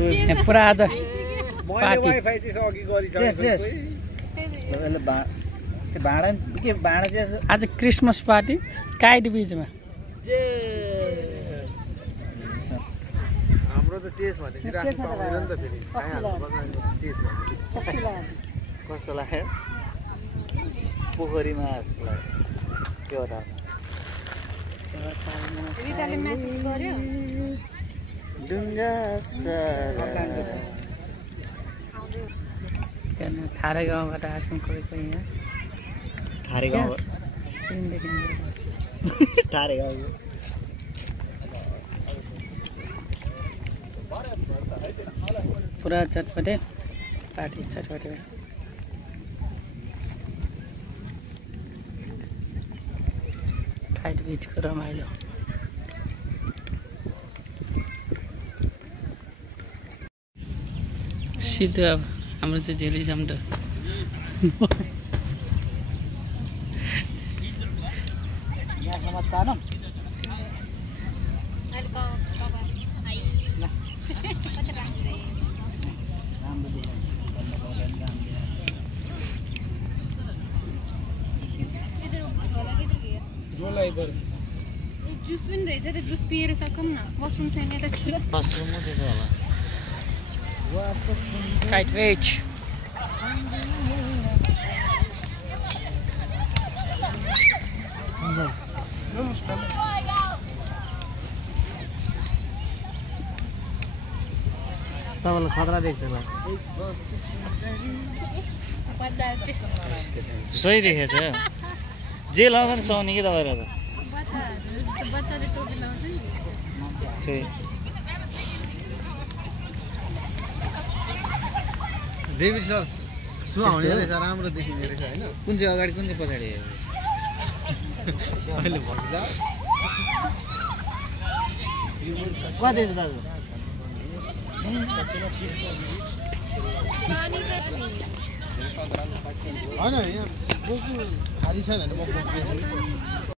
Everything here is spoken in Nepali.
यहाँ पुरा आज पार्टी वाइफाई चाहिँ अघि गरिसकेँ भाडा के भाडा चाहिँ आज क्रिसमस पार्टी काइट बीचमा हाम्रो त चेस भनेपछि राख्नु पाउँदैन नि त फेरि कस्तो लाग्यो पोखरीमा जस्तो लाग्यो त्यो त रिताले मेसेज गर्यो डुङ्गा थारे गाउँबाट आछौँ कोही कोही यहाँ थारे गाउँ सिनदेखि थारे गाउँ पुरा चटपटे पार्टी चटपटे काइट बीचको रमाइलो सिधो अब हाम्रो चाहिँ झेली साम्टो यहाँसम्म तानौँ जुस पनि रहेछ त्यो जुस पिएर सकौँ न मसरुम छैन यता मसरुम मात्रै छ होला काइट बीच तपाईँलाई खतरा देख्छ ल सही देखेछ जे लाउँदा नि सुहाउने कि तपाईँलाई त बच्चाले टोपी लाउँछ नि डेभिड सर सुहाउने रहेछ राम्रो देखिने रहेछ होइन कुन चाहिँ अगाडि कुन चाहिँ पछाडि अहिले भन्दा कति छ दाजु होइन यहाँ बोक्नु खाली छैन भने म बोक्दैछु